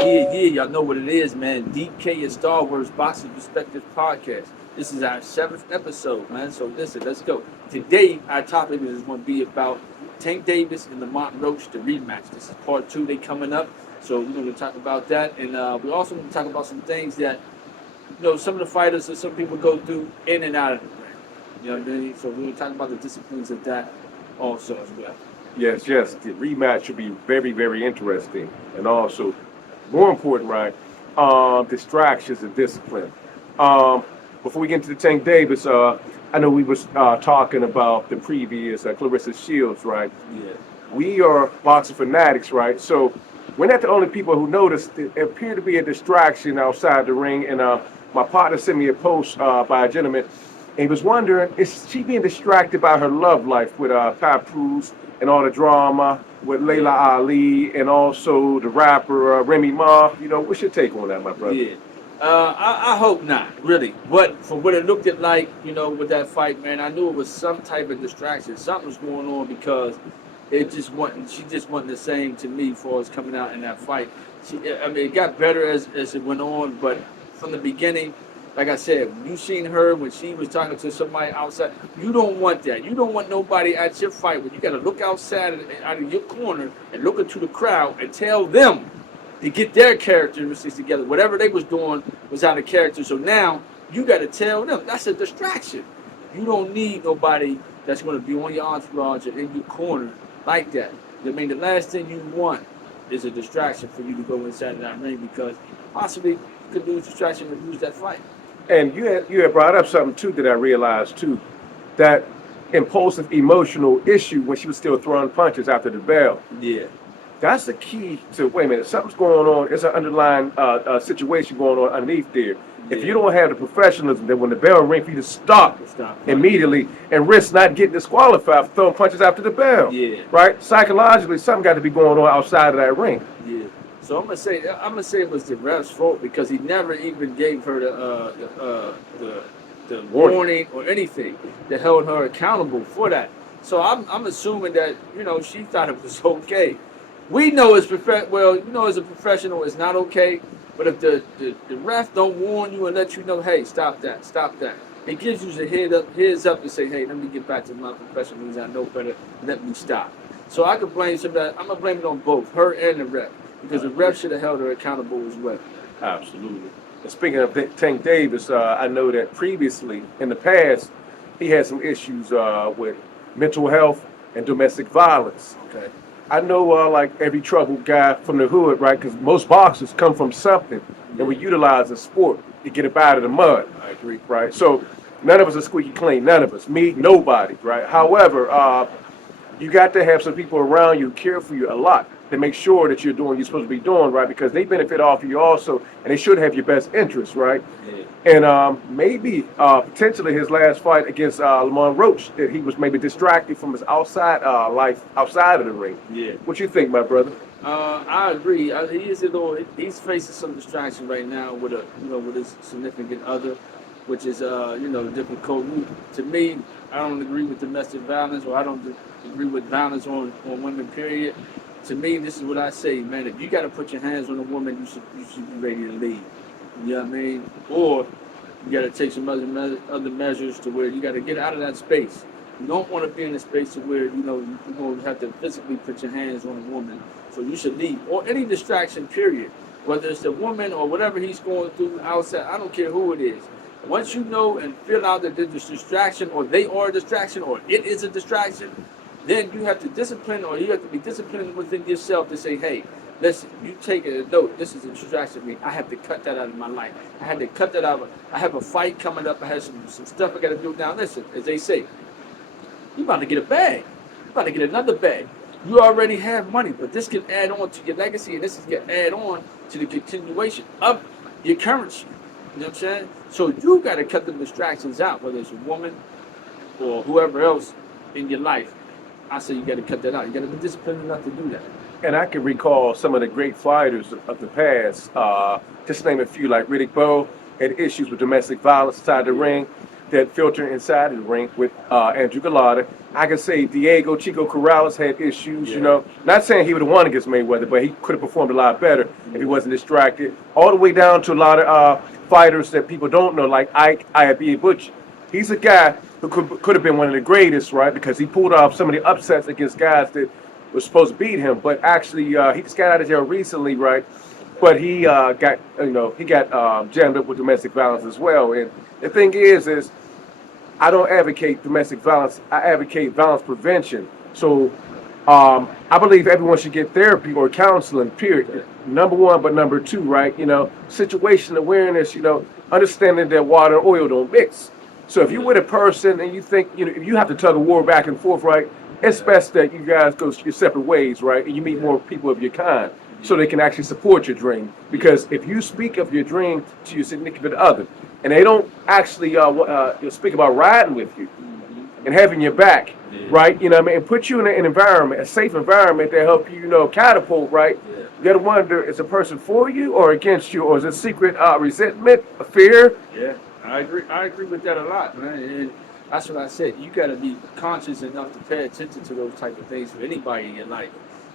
Y'all know what it is, man. DK and Stallworth Boxing Perspective Podcast. This is our seventh episode, man. So listen, let's go. Today, our topic is going to be about Tank Davis and Lamont Roach, the rematch. This is part two. They coming up, so we're going to talk about that, and we're also going to talk about some things that some of the fighters or some people go through in and out of the ring. You know what I mean? So we're going to talk about the disciplines of that also as well. Yes, yes. The rematch should be very, very interesting. And also, more important, right? Distractions and discipline. Before we get into the Tank Davis, I know we was talking about the previous Clarissa Shields, right? Yeah. We are boxing fanatics, right? So we're not the only people who noticed it appeared to be a distraction outside the ring. And my partner sent me a post by a gentleman, and he was wondering, is she being distracted by her love life with Papoose and all the drama with Layla Ali and also the rapper Remy Ma? What's your take on that, my brother? Yeah. I hope not, really. But for what it looked at like, with that fight, man, I knew it was some type of distraction. Something was going on because she just wasn't the same to me for us coming out in that fight. It got better as it went on, but from the beginning, like I said, you seen her when she was talking to somebody outside. You don't want that. You don't want nobody at your fight. But you got to look outside out of your corner and look into the crowd and tell them to get their characteristics together. Whatever they was doing was out of character. So now you got to tell them that's a distraction. You don't need nobody that's going to be on your entourage or in your corner like that. I mean, the last thing you want is a distraction for you to go inside of that ring because possibly you could lose distraction and lose that fight. And you had brought up something too that I realized too, that impulsive emotional issue when she was still throwing punches after the bell. Yeah. That's the key to, wait a minute, something's going on. There's an underlying situation going on underneath there. Yeah. If you don't have the professionalism, then when the bell rings, for you to stop immediately and risk not getting disqualified for throwing punches after the bell. Yeah. Right? Psychologically, something got to be going on outside of that ring. Yeah. So I'm gonna say it was the ref's fault because he never even gave her the warning or anything that held her accountable for that. So I'm assuming that she thought it was okay. We know as a professional, it's not okay. But if the ref don't warn you and let you know, hey, stop that, it gives you the heads up to say, hey, let me get back to my professionalism. I know better. Let me stop. So I could blame some of that. I'm gonna blame it on both her and the ref because the ref should have held her accountable as well. Absolutely. And speaking of Tank Davis, I know that previously in the past he had some issues with mental health and domestic violence. Okay. I know, like every troubled guy from the hood, right? Because most boxers come from something, and we utilize the sport to get up out of the mud. I agree. Right? So none of us are squeaky clean. None of us. Me, nobody. Right? However, you got to have some people around you who care for you a lot to make sure that you're doing what you're supposed to be doing, right? Because they benefit off of you also, and they should have your best interests, right? Yeah. And maybe potentially his last fight against Lamont Roach, that he was maybe distracted from his outside life outside of the ring. Yeah. What you think, my brother? I agree. He's facing some distraction right now with with his significant other, which is difficult. To me, I don't agree with domestic violence, or I don't agree with violence on women. Period. To me, this is what I say, man. If you got to put your hands on a woman, you should be ready to leave. You know what I mean? Or you got to take some other measures to where you got to get out of that space. You don't want to be in a space to where you're going to have to physically put your hands on a woman. So you should leave. Or any distraction, period. Whether it's the woman or whatever he's going through outside, I don't care who it is. Once you know and feel out that there's a distraction, or they are a distraction, or it is a distraction, then you have to discipline, or you have to be disciplined within yourself to say, hey, listen, you take a note, this is a distraction to me. I have to cut that out of my life. I had to cut that out. I have a fight coming up. I have some stuff I got to do now. Listen, as they say, you about to get a bag. You about to get another bag. You already have money, but this can add on to your legacy, and this can add on to the continuation of your currency. You know what I'm saying? So you got to cut the distractions out, whether it's a woman or whoever else in your life. I say you got to cut that out. You got to be disciplined enough to do that. And I can recall some of the great fighters of the past, just to name a few, like Riddick Bowe had issues with domestic violence inside the ring. that filter inside the ring with Andrew Galata. I can say Diego Chico Corrales had issues, Yeah. you know. Not saying he would have won against Mayweather, but he could have performed a lot better if he wasn't distracted. All the way down to a lot of fighters that people don't know, like Ike Iabia Butch. He's a guy who could have been one of the greatest, right? Because he pulled off some of the upsets against guys that were supposed to beat him. But actually, he just got out of jail recently, right? But he got jammed up with domestic violence as well. And the thing is I don't advocate domestic violence. I advocate violence prevention. So I believe everyone should get therapy or counseling, period. Number one, but number two, right? You know, situation awareness, you know, understanding that water and oil don't mix. So if you're with a person and you think, you know, if you have to tug a war back and forth, right, it's best that you guys go your separate ways, right? And you meet more people of your kind so they can actually support your dream. Because if you speak of your dream to your significant other and they don't actually speak about riding with you and having your back, right? You know what I mean? And put you in an environment, a safe environment that help you, you know, catapult, right? You gotta wonder, is a person for you or against you, or is it secret resentment, fear? Yeah, I agree with that a lot, man. And that's what I said. You got to be conscious enough to pay attention to those type of things for anybody in your life.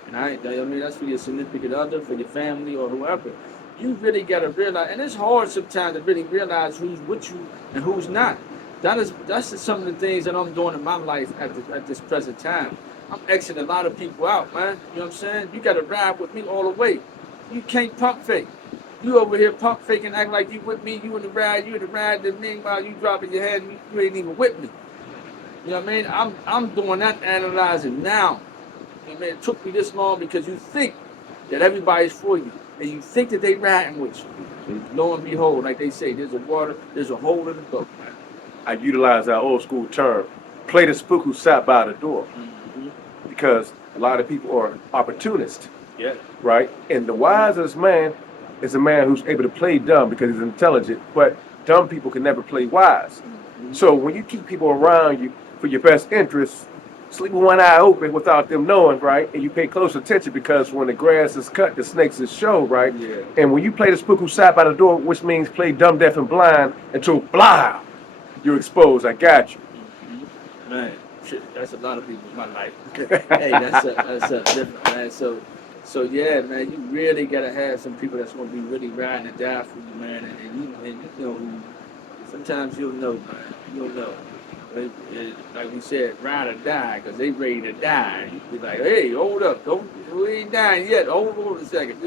And I mean, that's for your significant other, for your family, or whoever. You really got to realize, and it's hard sometimes to really realize who's with you and who's not. That's just some of the things that I'm doing in my life at this present time. I'm exiting a lot of people out, man. You know what I'm saying? You got to ride with me all the way. You can't pump fake. You over here pump faking, act like you with me. You in the ride, then meanwhile you dropping your head, and you ain't even with me. You know what I mean? I'm doing that analyzing now. You know what I mean? It took me this long because you think that everybody's for you, and you think that they riding with you. And lo and behold, like they say, there's a hole in the boat, man. I utilize our old school term, play the spook who sat by the door. Mm-hmm. Because a lot of people are opportunists, Yeah. right? And the wisest man is a man who's able to play dumb because he's intelligent, but dumb people can never play wise. Mm-hmm. So when you keep people around you for your best interests, sleep with one eye open without them knowing, right? And you pay close attention because when the grass is cut, the snakes is show, right? Yeah. And when you play the spook who sat by the door, which means play dumb, deaf, and blind until blah, you're exposed. I got you. Mm-hmm. Man, shit, that's a lot of people in my life. Hey, that's a different, man. So yeah, man, you really gotta have some people that's gonna be really riding and die for you, man. And you know, sometimes you'll know, man. You'll know. Like we said, ride or die, because they ready to die. You be like, hey, hold up, we ain't dying yet. Hold on a second.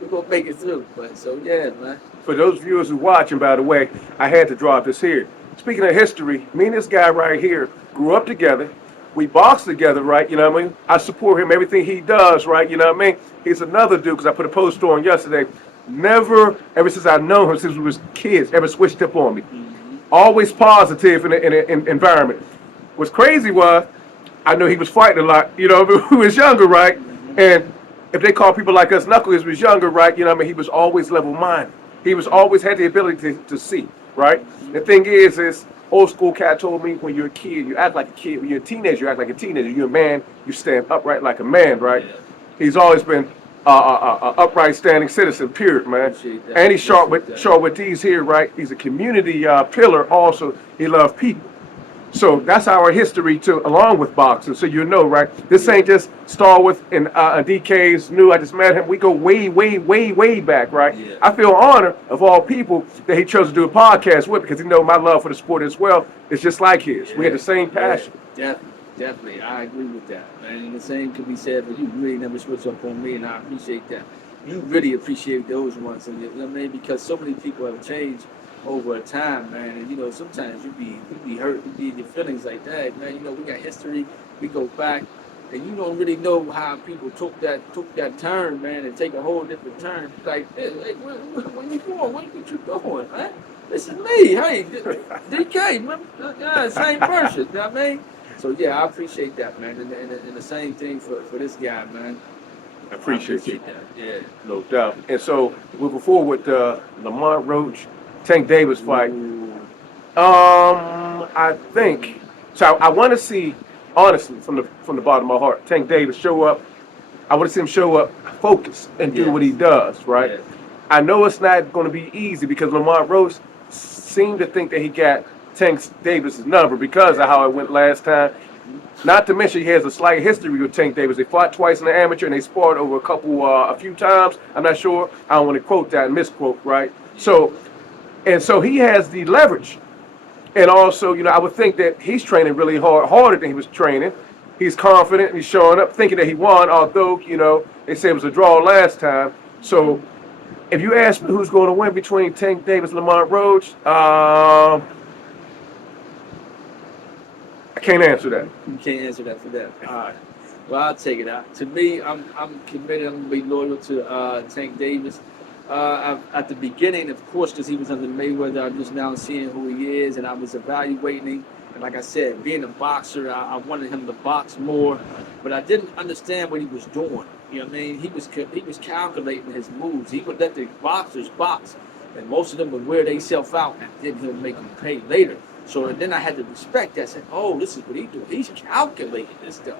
We're gonna make it through. But so yeah, man. For those viewers who watching, by the way, I had to drop this here. Speaking of history, me and this guy right here grew up together. We boxed together, right? You know what I mean? I support him, everything he does, right? You know what I mean? He's another dude, because I put a post on yesterday. Never, ever since I've known him, since we was kids, ever switched up on me. Mm-hmm. Always positive in an environment. What's crazy was, I know he was fighting a lot, you know, when he was younger, right? Mm-hmm. And if they call people like us knuckleheads was younger, right? You know what I mean? He was always level-minded. He was always had the ability to see, right? The thing is old school cat told me, when you're a kid, you act like a kid. When you're a teenager, you act like a teenager. You're a man, you stand upright like a man, right? Yeah. He's always been a upright, standing citizen, period, man. And he's sharp with these here, right? He's a community pillar also. He loves people. So that's our history too, along with boxing. So you know, right? This ain't just Stallworth and DK's new. I just met him. We go way, way, way, way back, right? Yeah. I feel honored of all people that he chose to do a podcast with, because he know my love for the sport as well. It's just like his. Yeah. We had the same passion. Yeah, definitely. I agree with that. And the same can be said for you. You really never switch up on me, and I appreciate that. You really appreciate those ones, and you know what I mean? Because so many people have changed over time, man, and you know, sometimes you be hurt, you be in your feelings like that, man. You know, we got history, we go back, and you don't really know how people took that turn, man, and take a whole different turn. Like, hey, where you going? Where you going, man? This is me, hey, DK, man, yeah, same person, you know what I mean? So yeah, I appreciate that, man, and the same thing for this guy, man. I appreciate you. that, yeah. No doubt. And so moving forward with Lamont Roach, Tank Davis fight. Ooh. I think so. I want to see, honestly, from the bottom of my heart, Tank Davis show up. I want to see him show up, focused, and do what he does. Right. Yes. I know it's not going to be easy because Lamont Roach seemed to think that he got Tank Davis' number because of how it went last time. Not to mention he has a slight history with Tank Davis. They fought twice in the amateur and they sparred over a few times. I'm not sure. I don't want to quote that and misquote, right? So he has the leverage. And also, I would think that he's training really hard, harder than he was training. He's confident and he's showing up thinking that he won, although, they say it was a draw last time. So if you ask me who's going to win between Tank Davis and Lamont Roach, I can't answer that. You can't answer that for that. All right. Well, I'll take it out. To me, I'm committed. I'm gonna be loyal to Tank Davis. At the beginning, of course, because he was under Mayweather, I'm just now seeing who he is, and I was evaluating him. And like I said, being a boxer, I wanted him to box more, but I didn't understand what he was doing. You know what I mean? He was calculating his moves. He would let the boxers box, and most of them would wear themselves out, and then he'll make them pay later. So then I had to respect that. I said, oh, this is what he's doing. He's calculating this stuff.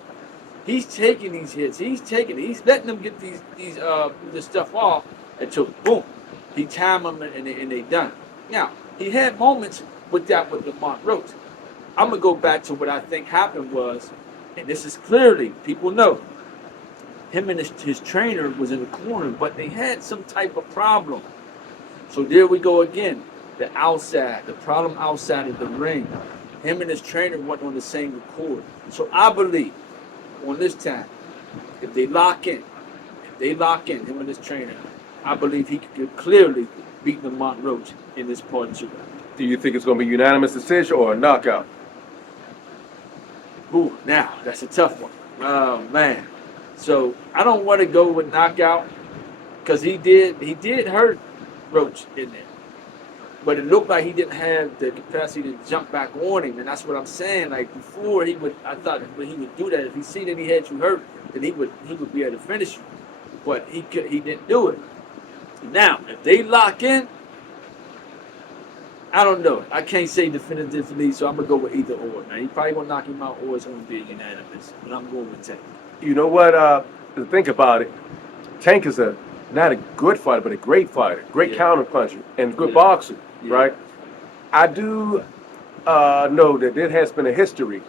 He's taking these hits. He's letting them get this stuff off until boom, he timed them and they done. Now he had moments with Lamont Roach. I'm gonna go back to what I think happened was, and this is clearly people know. Him and his trainer was in the corner, but they had some type of problem. So there we go again. The problem outside of the ring. Him and his trainer weren't on the same accord. So I believe on this time, if they lock in, him and his trainer, I believe he could clearly beat Lamont Roach in this part two. Do you think it's going to be unanimous decision or a knockout? Ooh, now that's a tough one. Oh man. So I don't want to go with knockout because he did hurt Roach in there. But it looked like he didn't have the capacity to jump back on him, and that's what I'm saying. Like before, I thought when he would do that, if he seen that he had you hurt, then he would be able to finish you. But he didn't do it. Now, if they lock in, I don't know. I can't say definitively, so I'm gonna go with either or. Now he probably gonna knock him out, or it's gonna be unanimous. But I'm going with Tank. You know what? Think about it. Tank is not a good fighter, but a great fighter, great counter puncher, and good boxer. Right? I do know that there has been a history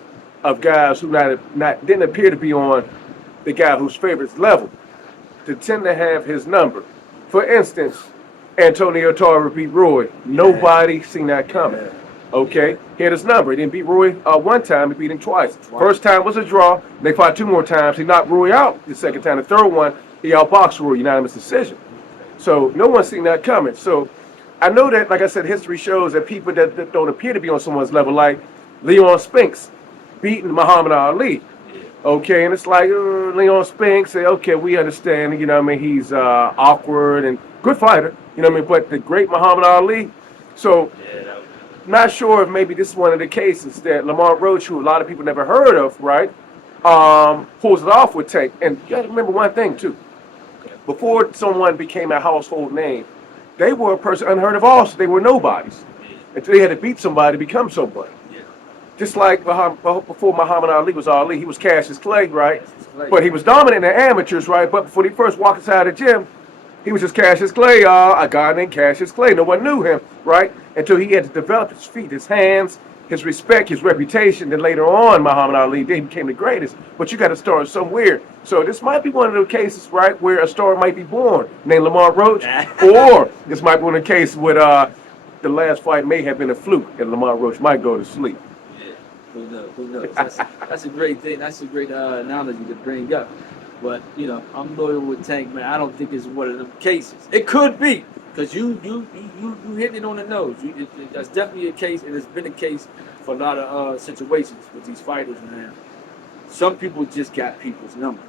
of guys who didn't appear to be on the guy whose favorite's level to tend to have his number. For instance, Antonio Tarver beat Roy. Nobody seen that coming. Okay? He had his number. He didn't beat Roy one time. He beat him twice. First time was a draw. They fought two more times. He knocked Roy out the second time. The third one, he outboxed Roy, unanimous decision. So no one's seen that coming. So I know that, like I said, history shows that people that don't appear to be on someone's level, like Leon Spinks beating Muhammad Ali. Okay, and it's like Leon Spinks say, okay, we understand, he's awkward and good fighter, but the great Muhammad Ali. So, not sure if maybe this is one of the cases that Lamont Roach, who a lot of people never heard of, right, pulls it off with Tank. And you got to remember one thing, too. Before someone became a household name, they were a person unheard of also. They were nobodies. Until they had to beat somebody to become somebody. Yeah. Just like before Muhammad Ali was Ali, he was Cassius Clay, right? But he was dominant in the amateurs, right? But before he first walked inside the gym, he was just Cassius Clay, a guy named Cassius Clay. No one knew him, right? Until he had to develop his feet, his hands, his respect, his reputation. Then later on, Muhammad Ali, they became the greatest. But you got to start somewhere. So this might be one of those cases, right, where a star might be born named Lamont Roach. Or this might be one of the cases where the last fight may have been a fluke and Lamont Roach might go to sleep. Yeah, who knows? That's a great thing. That's a great analogy to bring up. But, I'm loyal with Tank, man. I don't think it's one of them cases. It could be. Because you hit it on the nose. That's definitely a case, and it's been a case for a lot of situations with these fighters, man. Some people just got people's number.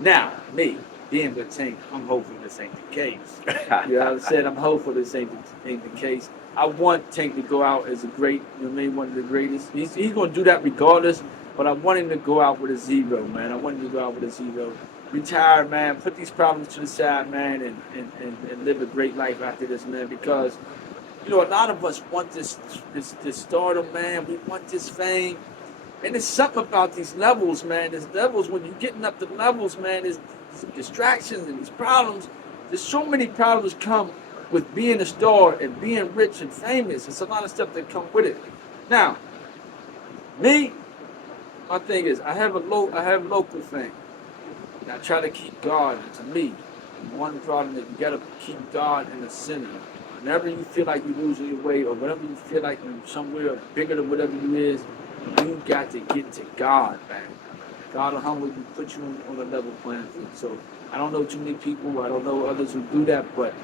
Now, me, being with Tank, I'm hopeful this ain't the case. You know what I'm saying? I'm hopeful this ain't the case. I want Tank to go out as a great, one of the greatest. He's going to do that regardless, but I want him to go out with a zero, man. I want him to go out with a zero. Retire, man. Put these problems to the side, man, and live a great life after this, man. Because, a lot of us want this stardom, man. We want this fame. And there's something about these levels, man. There's levels, when you're getting up the levels, man, there's distractions and these problems. There's so many problems come with being a star and being rich and famous, it's a lot of stuff that come with it. Now, me, my thing is I have local fame. And I try to keep God. And to me, one problem is you gotta keep God in the center. Whenever you feel like you're losing your way, or whenever you feel like you're somewhere bigger than whatever you is, you got to get to God, man. God will humble you, put you on a level playing field. So I don't know too many people. I don't know others who do that, but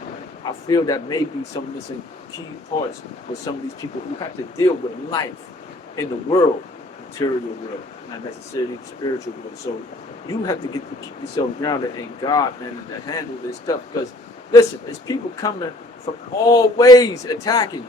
I feel that may be some missing key parts for some of these people who have to deal with life in the world, material world, not necessarily the spiritual world. So you have to keep yourself grounded in God, man, and to handle this stuff. Because listen, there's people coming from all ways attacking you.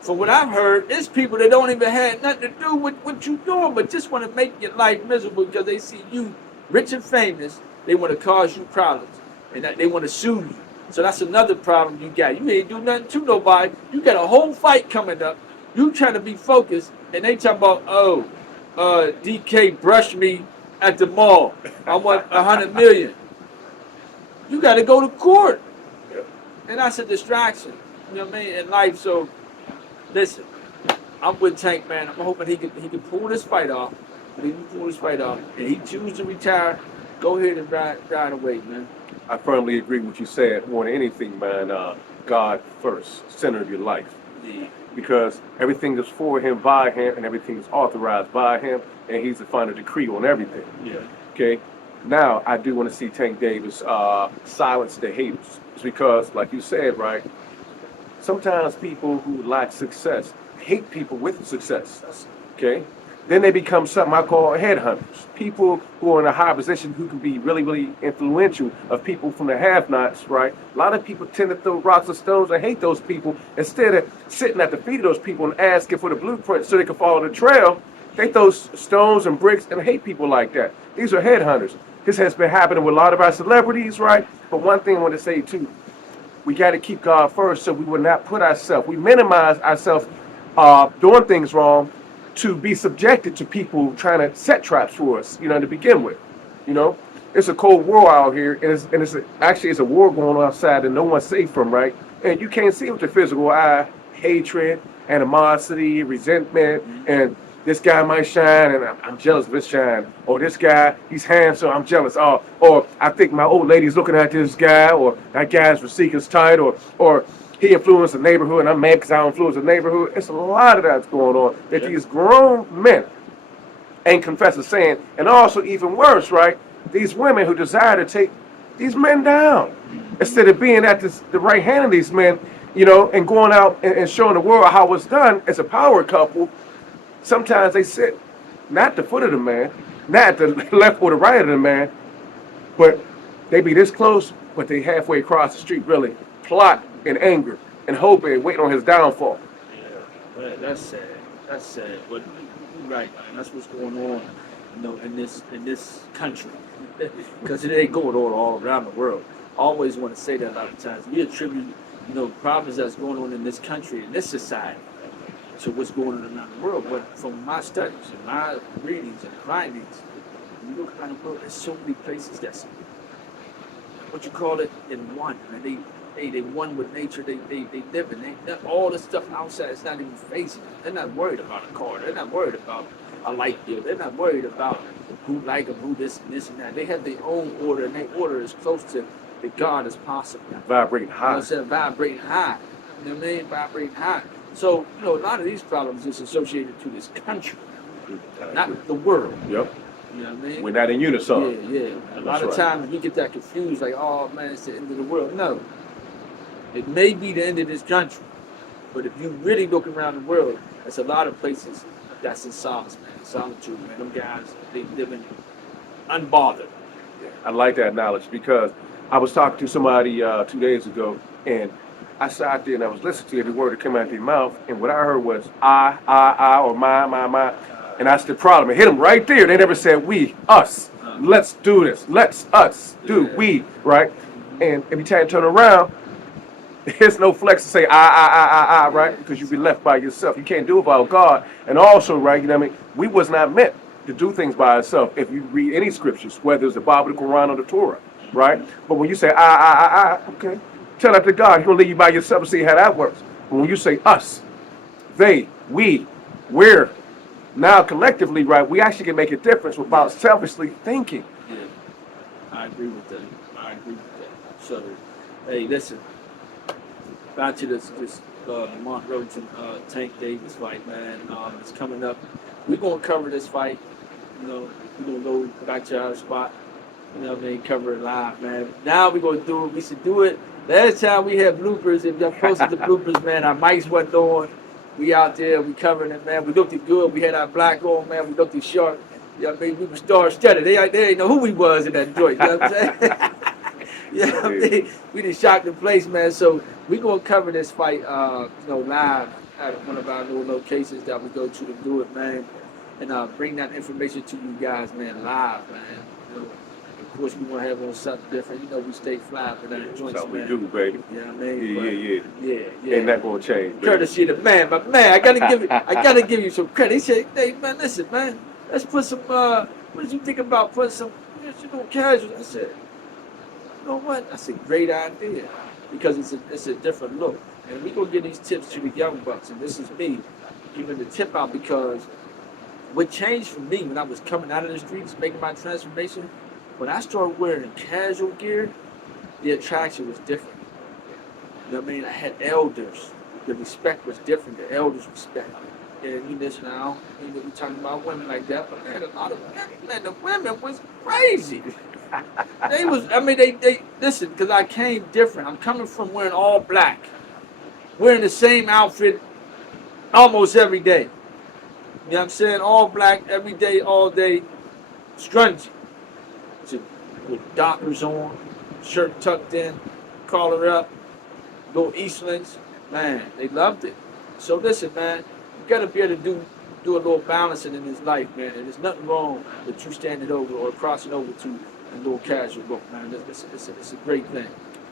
From what I've heard, it's people that don't even have nothing to do with what you're doing, but just want to make your life miserable because they see you rich and famous. They want to cause you problems, and that they want to sue you. So that's another problem you got. You ain't do nothing to nobody. You got a whole fight coming up. You trying to be focused, and they talk about, DK brushed me at the mall. I want 100 million. You got to go to court, and that's a distraction. You know what I mean? In life, so. Listen, I'm with Tank, man. I'm hoping he can pull this fight off. He can pull this fight off, and he chooses to retire. Go ahead and ride away, man. I firmly agree with what you said. More than anything, man, God first, center of your life. Yeah. Because everything is for him, by him, and everything is authorized by him, and he's the final decree on everything. Yeah. Okay? Now, I do want to see Tank Davis silence the haters. It's because, like you said, right, sometimes people who lack success hate people with success. Okay? Then they become something I call headhunters. People who are in a high position who can be really, really influential of people from the have-nots, right? A lot of people tend to throw rocks and stones and hate those people. Instead of sitting at the feet of those people and asking for the blueprint so they can follow the trail, they throw stones and bricks and hate people like that. These are headhunters. This has been happening with a lot of our celebrities, right? But one thing I want to say, too, we got to keep God first so we will not put ourselves, we minimize ourselves doing things wrong to be subjected to people trying to set traps for us, to begin with. It's a cold war out here, and it's a war going on outside that no one's safe from, right? And you can't see with the physical eye hatred, animosity, resentment, and this guy might shine, and I'm jealous of his shine. Or this guy, he's handsome, I'm jealous. Or I think my old lady's looking at this guy, or that guy's physique is tight, or he influenced the neighborhood, and I'm mad because I influenced the neighborhood. It's a lot of that's going on that these grown men ain't confessing saying, and also even worse, right? These women who desire to take these men down instead of being at the right hand of these men, and going out and showing the world how it's done as a power couple. Sometimes they sit not at the foot of the man, not at the left or the right of the man, but they be this close, but they halfway across the street really plot in anger and hoping, waiting on his downfall. Yeah, that's sad. That's sad. But you're right, man. That's what's going on, in this country, because it ain't going on all around the world. I always want to say that a lot of times. We attribute, problems that's going on in this country, in this society, to what's going on around the world. But from my studies and my readings and findings, you look around the world, there's so many places that's what you call it in one. And they one with nature. They live in. All the stuff outside is not even facing them. They're not worried about a car. They're not worried about a light bill. They're not worried about who like them, who this and that. They have their own order, and their order is close to the God as possible. Vibrating high. You know what I'm saying? Vibrating high. You know what I mean? Vibrating high. So, a lot of these problems is associated to this country, not the world. Yep. You know what I mean? We're not in unison. Yeah. A lot of times we get that confused, like, oh man, it's the end of the world. No. It may be the end of this country, but if you really look around the world, there's a lot of places that's in solace, man. Solitude, man. Them guys, they living unbothered. I like that knowledge because I was talking to somebody 2 days ago, and I sat there and I was listening to every word that came out of their mouth, and what I heard was I, or my. And that's the problem. It hit them right there. They never said we, us. Let's do this. Let's us do we, right? And every time you turn around, there's no flex to say I, right? Because you'll be left by yourself. You can't do it without God. And also, right, we was not meant to do things by ourselves. If you read any scriptures, whether it's the Bible, the Quran, or the Torah, right? But when you say I, okay, Tell that to God. He's gonna leave you by yourself and see how that works. But when you say us, they, we, we're, now collectively, right, we actually can make a difference without selfishly thinking. Yeah, I agree with that. I agree with that. So, hey, listen, back to this Lamont Roach and Tank Davis fight, man. It's coming up. We're gonna cover this fight. You know, we're gonna go back to our spot. You know what I mean? Cover it live, man. Now we're gonna do it. We should do it. Last time we had bloopers. If y'all posted the bloopers, man, our mics wasn't on. We out there, we covering it, man. We looked good. We had our black on, man. We looked sharp. You know what I mean? We were star-studded. They ain't know who we was in that joint. You know what I'm saying? You know what I mean? We just shocked the place, man. So we gonna cover this fight, live at one of our new locations that we go to do it, man. And bring that information to you guys, man, live, man. You know, of course, we want to have on something different. You know, we stay fly for that joints, That's what we man. do, baby. You know what I mean? Yeah. Ain't that gonna change, baby. Courtesy of the man, but man, I gotta give you some credit. He said, "Hey, man, listen, man, let's put some. What did you think about putting some, casuals?" I said, "You know what? That's a great idea because it's a different look, and we gonna give these tips to the young bucks. And this is me giving the tip out because what changed for me when I was coming out of the streets, making my transformation." When I started wearing casual gear, the attraction was different. You know what I mean? I had elders. The respect was different. The elders respect. And you listen now, you know, we talking about women like that, but man, a lot of women, man, the women was crazy. They listen, because I came different. I'm coming from wearing all black, wearing the same outfit almost every day. You know what I'm saying? All black, every day, all day, scrunchy. With Dockers on, shirt tucked in, collar up, little Eastlands. Man, they loved it. So listen, man, you gotta be able to do a little balancing in this life, man. And there's nothing wrong with you standing over or crossing over to a little casual look, man. It's a great thing.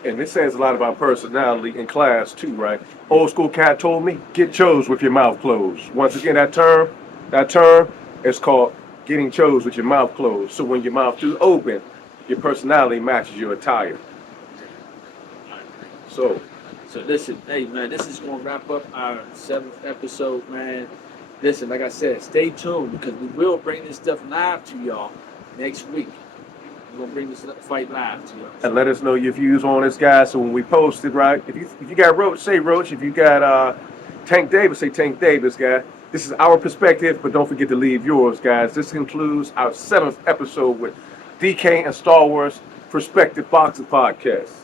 And this says a lot about personality in class too, right? Old school cat told me, get chose with your mouth closed. Once again, that term is called getting chose with your mouth closed. So when your mouth is open, your personality matches your attire. So listen, hey man, this is gonna wrap up our 7th episode, man. Listen, like I said, stay tuned because we will bring this stuff live to y'all next week. We're gonna bring this fight live to y'all. And let us know your views on this, guy. So when we post it, right? If you got Roach, say Roach. If you got Tank Davis, say Tank Davis, guy. This is our perspective, but don't forget to leave yours, guys. This concludes our 7th episode with DK and Stallworth Perspective Boxing Podcast.